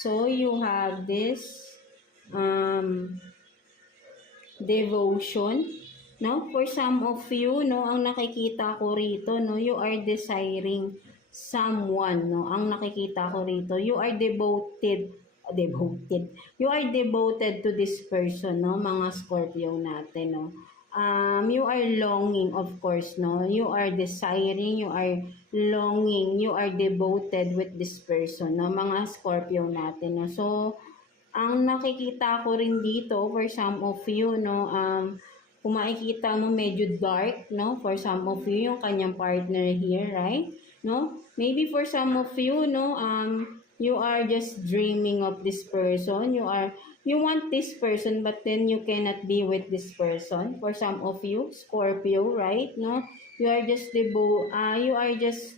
So you have this devotion, no? For some of you, no, ang nakikita ko rito, no, you are desiring someone, no? Ang nakikita ko rito, you are devoted. You are devoted to this person, no, mga Scorpio natin, no. You are longing, of course, no. You are desiring, you are longing, you are devoted with this person, no, mga Scorpio natin, no. So, ang nakikita ko rin dito for some of you, no, kung makikita mo medyo dark, no, for some of you, yung kanyang partner here, right? No? Maybe for some of you, no, you are just dreaming of this person. You want this person, but then you cannot be with this person. For some of you, Scorpio, right? No? You are just